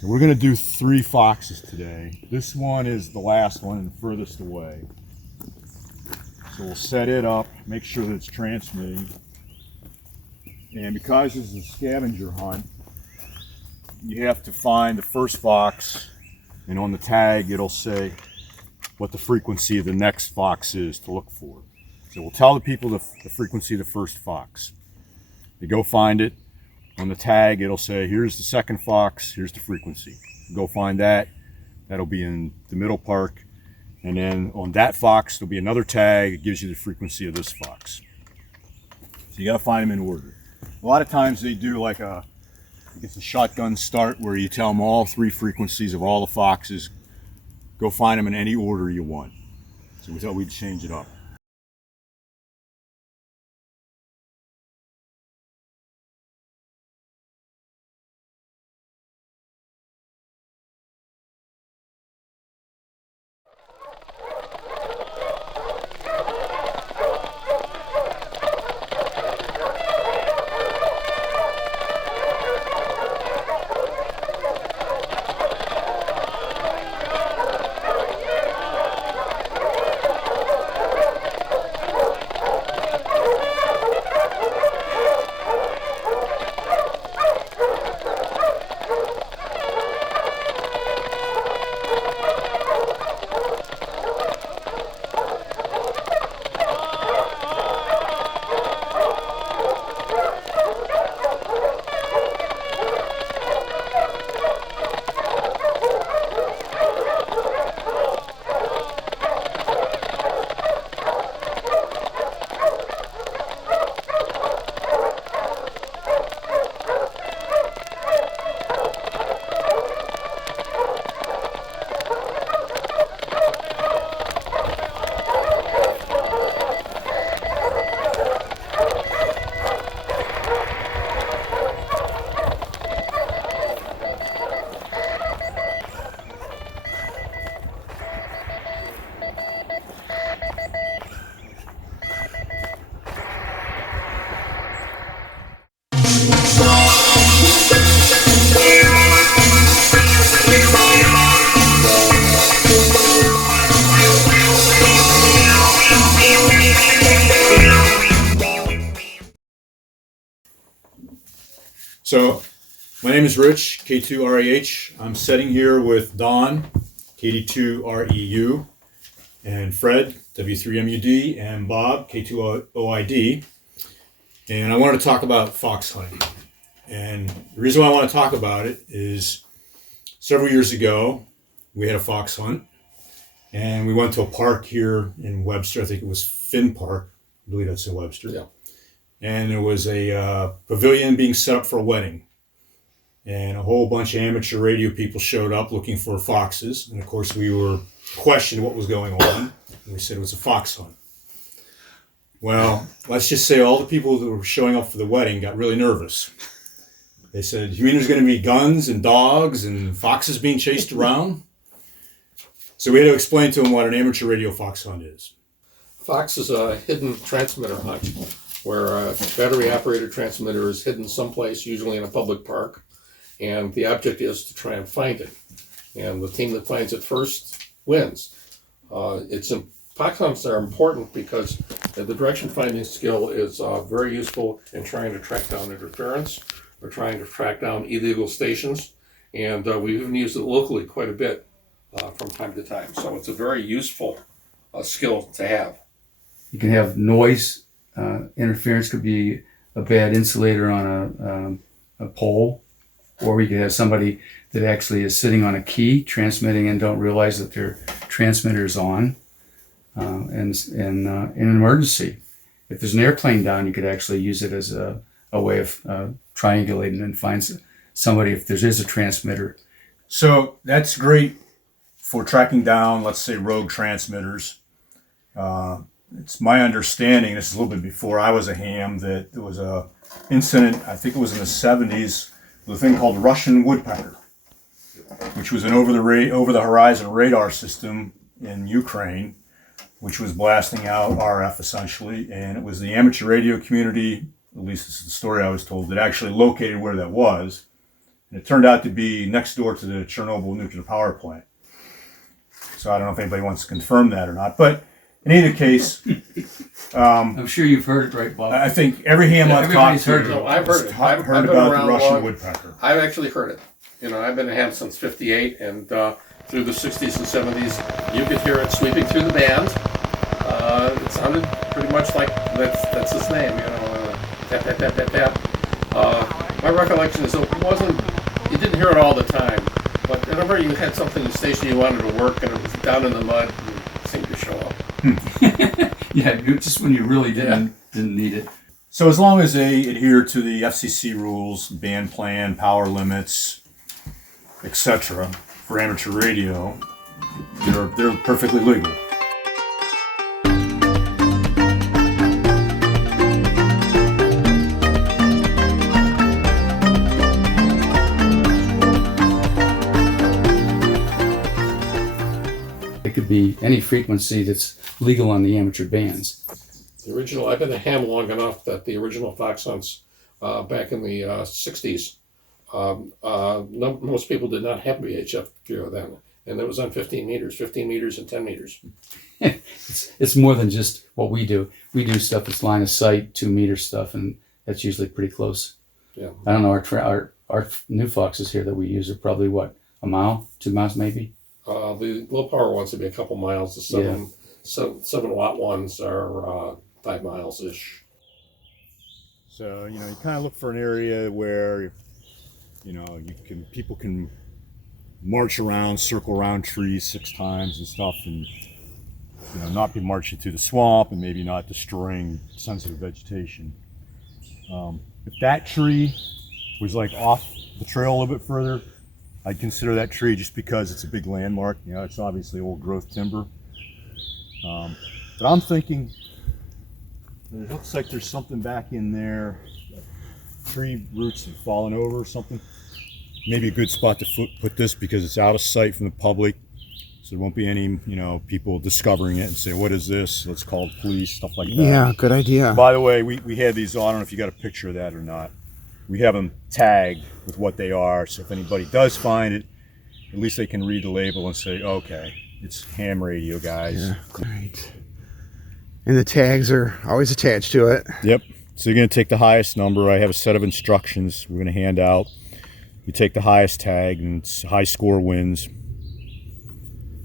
So we're going to do 3 foxes today. This one is the last one and furthest away. So we'll set it up, make sure that it's transmitting. And because this is a scavenger hunt, you have to find the first fox, and on the tag it'll say what the frequency of the next fox is to look for. So we'll tell the people the frequency of the first fox. They go find it. On the tag it'll say, here's the second fox, here's the frequency. Go find that. That'll be in the middle park. And then on that fox there'll be another tag. It gives you the frequency of this fox. So you got to find them in order. A lot of times they do like it's a shotgun start where you tell them all 3 frequencies of all the foxes. Go find them in any order you want. So we thought we'd change it up. So my name is Rich, K2RAH. I'm sitting here with Don, KD2REU, and Fred, W3MUD, and Bob, K2OID. And I wanted to talk about fox hunting. And the reason why I want to talk about it is several years ago, we had a fox hunt. And we went to a park here in Webster. I think it was Finn Park. I believe that's in Webster. Yeah. And there was a pavilion being set up for a wedding. And a whole bunch of amateur radio people showed up looking for foxes. And of course, we were questioning what was going on. And we said it was a fox hunt. Well, let's just say all the people that were showing up for the wedding got really nervous. They said, you mean there's going to be guns and dogs and foxes being chased around? So we had to explain to them what an amateur radio fox hunt is. Fox is a hidden transmitter hunt where a battery-operated transmitter is hidden someplace, usually in a public park, and the object is to try and find it. And the team that finds it first wins. Fox hunts are important because the direction finding skill is very useful in trying to track down interference or trying to track down illegal stations, and we've even used it locally quite a bit from time to time. So it's a very useful skill to have. You can have noise interference, could be a bad insulator on a pole, or you could have somebody that actually is sitting on a key transmitting and don't realize that their transmitter is on. And in an emergency, if there's an airplane down, you could actually use it as a way of triangulating and find somebody if there is a transmitter. So that's great for tracking down, let's say, rogue transmitters. It's my understanding, this is a little bit before I was a ham, that there was a incident, I think it was in the 70s, with a thing called Russian woodpecker, which was an over-the-horizon radar system in Ukraine, which was blasting out RF essentially, and it was the amateur radio community, at least this is the story I was told, that actually located where that was. And it turned out to be next door to the Chernobyl nuclear power plant. So I don't know if anybody wants to confirm that or not. But in either case, I'm sure you've heard it, right, Bob? I think every ham I've talked everybody's to heard it. No, I've heard it. I've heard been about around the Russian long. woodpecker. I've actually heard it. You know, I've been a ham since '58, and through the '60s and '70s, you could hear it sweeping through the band. It sounded pretty much like that's his name. You know, tap tap tap tap tap. My recollection is it wasn't. You didn't hear it all the time, but whenever you had something in the station you wanted to work and it was down in the mud, it seemed to show up. Yeah, just when you really didn't need it. So as long as they adhere to the FCC rules, band plan, power limits, etc., for amateur radio, they're perfectly legal. It could be any frequency that's legal on the amateur bands. The original, I've been a ham long enough that the original Fox hunts back in the '60s, most people did not have VHF gear then, and it was on 15 meters and 10 meters. It's more than just what we do. We do stuff that's line of sight, 2 meter stuff, and that's usually pretty close. Yeah. I don't know, our new Foxes here that we use are probably what, a mile, 2 miles maybe? The low power ones would be a couple miles. The 7-watt ones are 5 miles ish. So, you kind of look for an area where, people can march around, circle around trees 6 times and stuff, and, not be marching through the swamp and maybe not destroying sensitive vegetation. If that tree was like off the trail a little bit further, I'd consider that tree just because it's a big landmark. It's obviously old growth timber. But I'm thinking, it looks like there's something back in there. Tree roots have fallen over or something. Maybe a good spot to put this because it's out of sight from the public. So there won't be any, people discovering it and say, what is this? Let's call the police, stuff like that. Yeah, good idea. By the way, we had these, I don't know if you got a picture of that or not. We have them tagged with what they are. So if anybody does find it, at least they can read the label and say, okay, it's ham radio, guys. Yeah, great. And the tags are always attached to it. Yep. So you're going to take the highest number. I have a set of instructions we're going to hand out. You take the highest tag, and it's high score wins.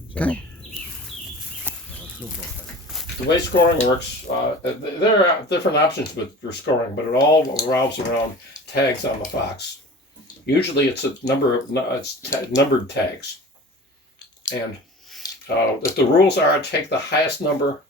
So. Okay. The way scoring works, there are different options with your scoring, but it all revolves around tags on the Fox. Usually, it's numbered tags, and if the rules are take the highest number,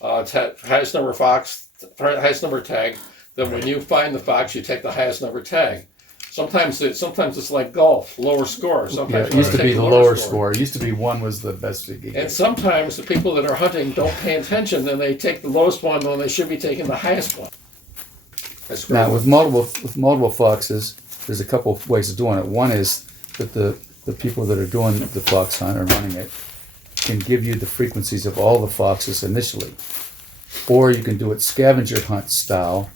highest number Fox, highest number tag, then when you find the Fox, you take the highest number tag. Sometimes it's like golf, lower score. Sometimes It used to be the lower score. It used to be 1 was the best you could get. And sometimes the people that are hunting don't pay attention, and they take the lowest one when they should be taking the highest one. Now with multiple Foxes, there's a couple of ways of doing it. One is that the people that are doing the fox hunt or running it can give you the frequencies of all the foxes initially. Or you can do it scavenger hunt style,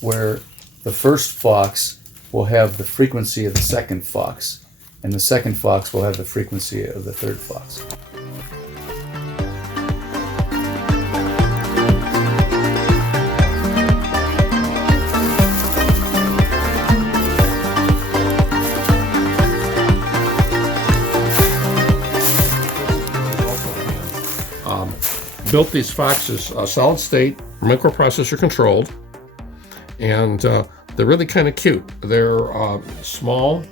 where the first fox will have the frequency of the second fox, and the second fox will have the frequency of the third fox. Built these Foxes solid state, microprocessor controlled, and they're really kind of cute. They're small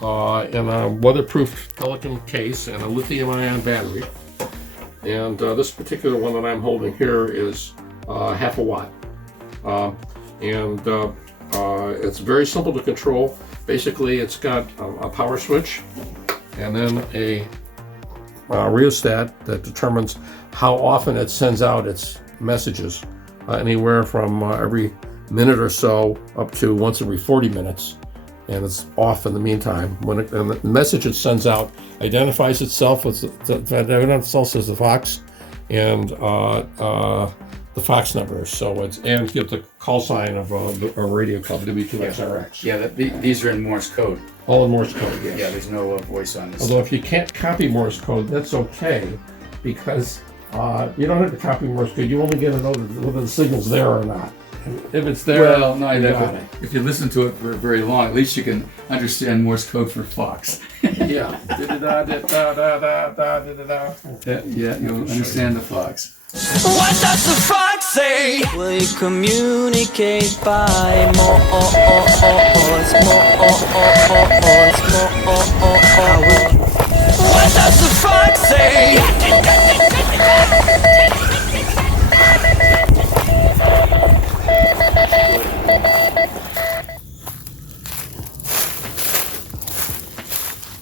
in a weatherproof Pelican case and a lithium-ion battery. And this particular one that I'm holding here is half a watt. It's very simple to control. Basically, it's got a power switch and then a rheostat that determines how often it sends out its messages, anywhere from every minute or so up to once every 40 minutes, and it's off in the meantime. And the message it sends out identifies itself as the fox, and the Fox number. So it's, and get the call sign of a radio called W2XRX. Yeah, these are in Morse code. All in Morse code, yes. Yeah, there's no voice on this. Although if you can't copy Morse code, that's okay, because you don't have to copy Morse code. You only get to know whether the signal's there or not. If it's there, Well, no, you got it. if you listen to it for very long, at least you can understand Morse code for Fox. Yeah. Yeah, you'll understand the Fox. What does the fox say? Will you communicate by Morse? What does the fox say?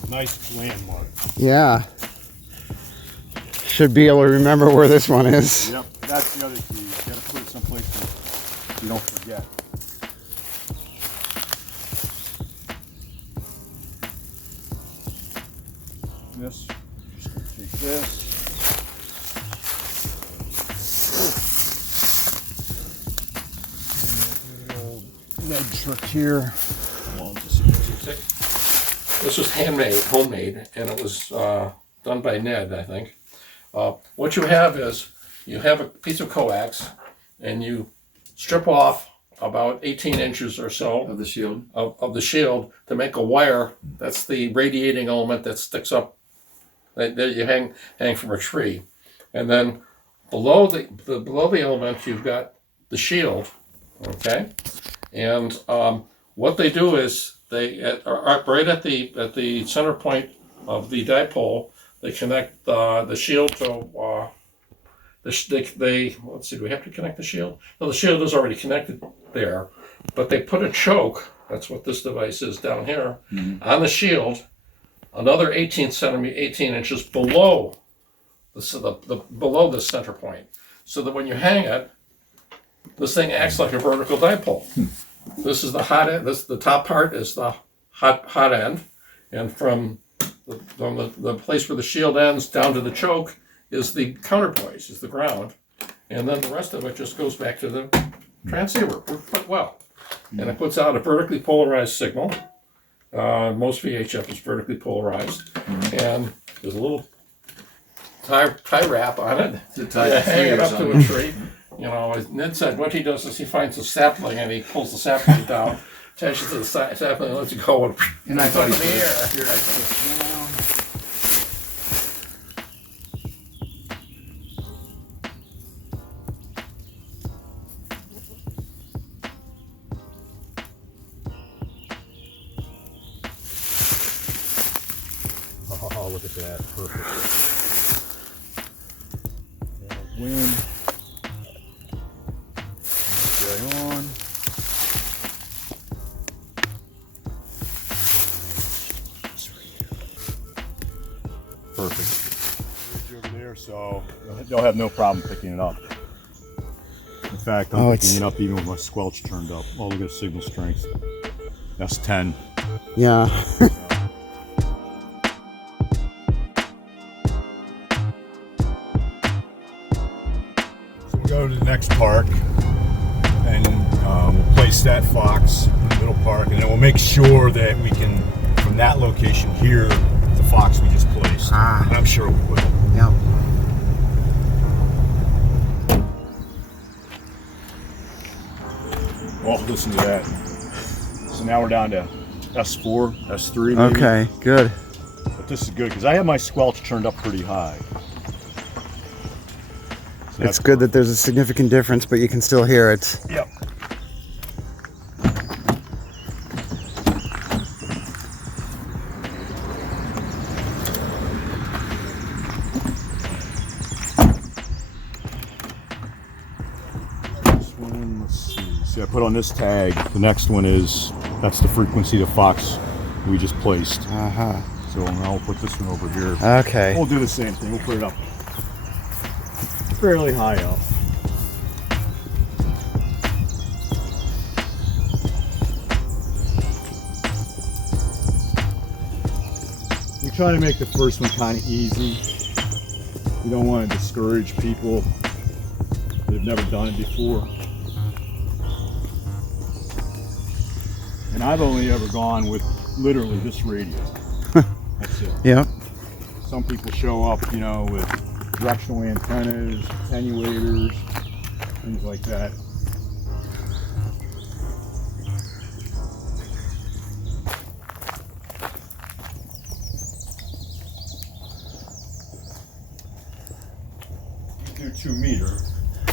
Nice landmark. Yeah. Should be able to remember where this one is. Yep, that's the other key. You gotta put it someplace you don't forget. This, just gonna take this. And the old Ned trick here. Well, just This was handmade, homemade, and it was done by Ned, I think. What you have is, you have a piece of coax, and you strip off about 18 inches or so Of the shield. of the shield to make a wire. That's the radiating element that sticks up, that you hang from a tree. And then below the element, you've got the shield, okay? And what they do is, right at the center point of the dipole, they connect the shield to let's see, do we have to connect the shield? No, the shield is already connected there, but they put a choke, that's what this device is down here, on the shield, another 18 inches below below the center point, so that when you hang it, this thing acts like a vertical dipole. This is the hot end. The top part is the hot end, and from the place where the shield ends down to the choke is the counterpoise, is the ground, and then the rest of it just goes back to the transceiver. But well, and it puts out a vertically polarized signal. Most VHF is vertically polarized, and there's a little tie wrap on it. To tie Yeah, the hang it fingers up on to it. a tree. You know, as Ned said, what he does is he finds a sapling and he pulls the sapling down, attaches to the sapling, and lets it go. And I thought he Up in the air. Here I thought. Oh, look at that. Perfect. Wind. Right on. Perfect. Over there, so they'll have no problem picking it up. In fact, I'm picking it up even with my squelch turned up. Oh, look at the signal strength. That's 10. Yeah. So we'll go to the next park, and we'll place that Fox in the middle park, and then we'll make sure that we can, from that location, hear the Fox we just placed. Ah. And I'm sure we will. Yeah. Well, listen to that. So now we're down to S4, S3 maybe. Okay, good. But this is good, because I have my squelch turned up pretty high. So It's good that there's a significant difference, but you can still hear it. Yep. This one, let's see. See, I put on this tag. The next one is, that's the frequency of the Fox we just placed. Uh-huh. So now we'll put this one over here. Okay. We'll do the same thing. We'll put it up fairly high up. We're trying to make the first one kind of easy. You don't want to discourage people. They've never done it before. And I've only ever gone with literally this radio. That's it. Yep. Some people show up, you know, with directional antennas, attenuators, things like that. Do 2 meter.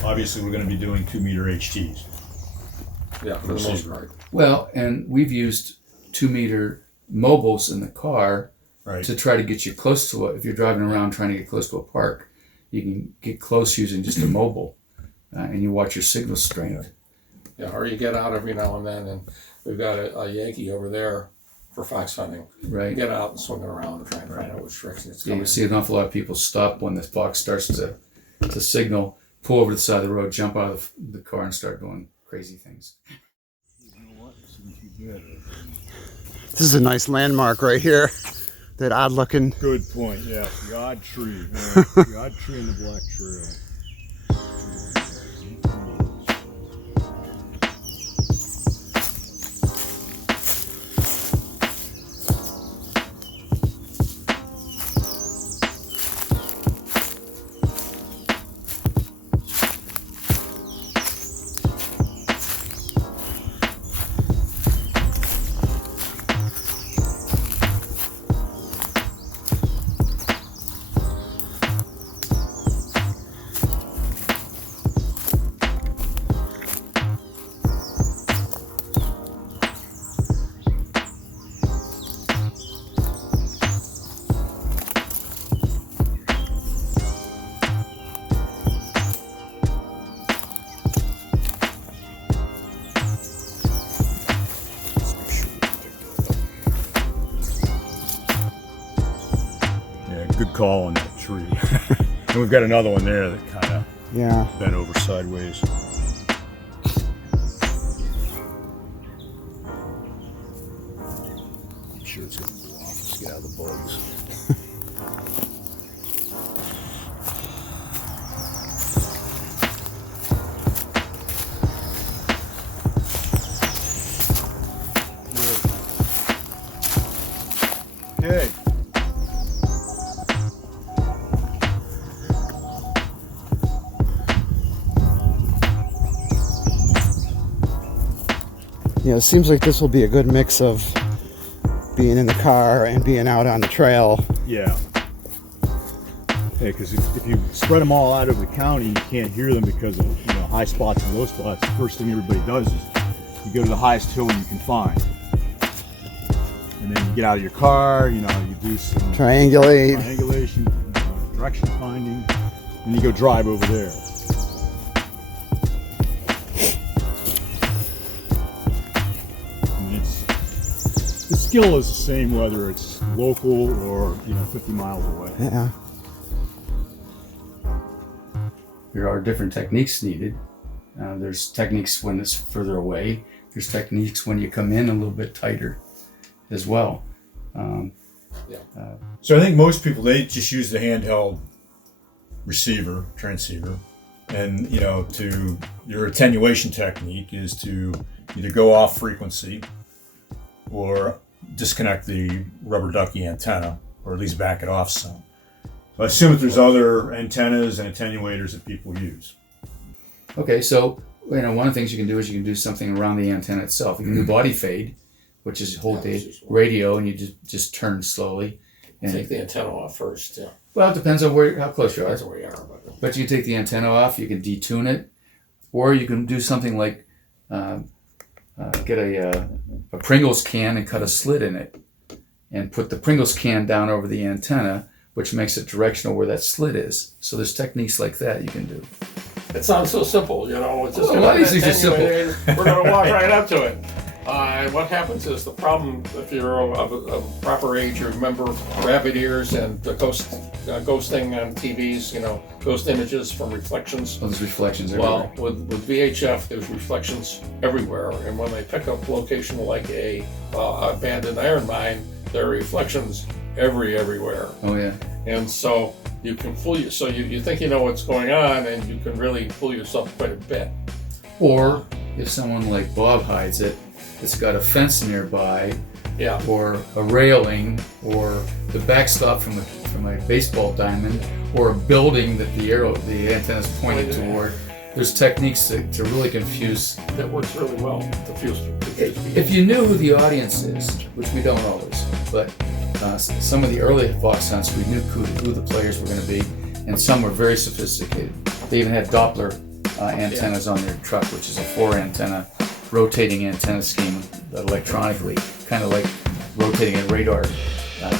Obviously, we're going to be doing 2 meter HTs. Yeah, for the most part. Well, and we've used 2-meter mobiles in the car Right. to try to get you close to it. If you're driving around trying to get close to a park, you can get close using just a mobile, and you watch your signal strength. Yeah, or you get out every now and then, and we've got a Yankee over there for fox hunting. Right. Get out and swing it around and try and find out which direction it's Yeah, coming. you see an awful lot of people stop when the fox starts to signal, pull over to the side of the road, jump out of the car, and start doing crazy things. You know what? Since you did it. This is a nice landmark right here. That odd looking. Good point. Yeah, the odd tree. The odd tree in the Black Trail. Good call on that tree. And we've got another one there that kind of Yeah. bent over sideways. I'm sure it's going to go off. Let's get out of the bugs. Okay. You know, it seems like this will be a good mix of being in the car and being out on the trail. Yeah. Yeah, because if you spread them all out over the county, you can't hear them because of high spots and low spots. The first thing everybody does is you go to the highest hill you can find, and then you get out of your car. You do some Triangulate. triangulation, direction finding, and you go drive over there. The skill is the same whether it's local or 50 miles away. Yeah. There are different techniques needed. There's techniques when it's further away. There's techniques when you come in a little bit tighter as well. So I think most people, they just use the handheld receiver, transceiver, and to your attenuation technique is to either go off frequency or disconnect the rubber ducky antenna, or at least back it off some. So I assume that there's other antennas and attenuators that people use. Okay, so one of the things you can do is you can do something around the antenna itself. You can do body fade, which is hold the radio and you just turn slowly. And Take the antenna off first. Yeah, well, it depends on how close you are. that's where you are. But you take the antenna off, you can detune it, or you can do something like get a Pringles can and cut a slit in it and put the Pringles can down over the antenna, which makes it directional where that slit is. So there's techniques like that you can do. It sounds so simple, It's just Well, a lot of these things are attenuated. We're going to walk right up to it. What happens is the problem, if you're of a proper age, you remember rabbit ears and the ghosting on TVs, ghost images from reflections. Well, there's reflections Well, everywhere. with VHF, there's reflections everywhere, and when they pick up a location like a abandoned iron mine, there are reflections everywhere. Oh yeah. And so you can fool you. So you think you know what's going on, and you can really fool yourself quite a bit. Or if someone like Bob hides it, it's got a fence nearby, Yeah. or a railing, or the backstop from a baseball diamond, or a building that the antenna is pointing toward. There's techniques to really confuse. That works really well to confuse people. If you knew who the audience is, which we don't always, but some of the early fox hunts, we knew who the players were going to be, and some were very sophisticated. They even had Doppler antennas on their truck, which is a 4 antenna rotating antenna scheme electronically, kind of like rotating a radar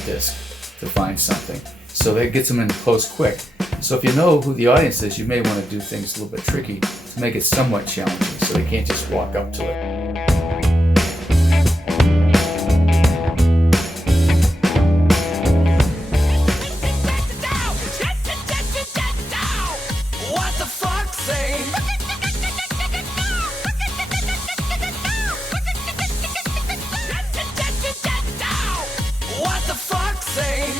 disc to find something. So that gets them in close quick. So if you know who the audience is, you may want to do things a little bit tricky to make it somewhat challenging, so they can't just walk up to it. What the fuck say? What the fuck say?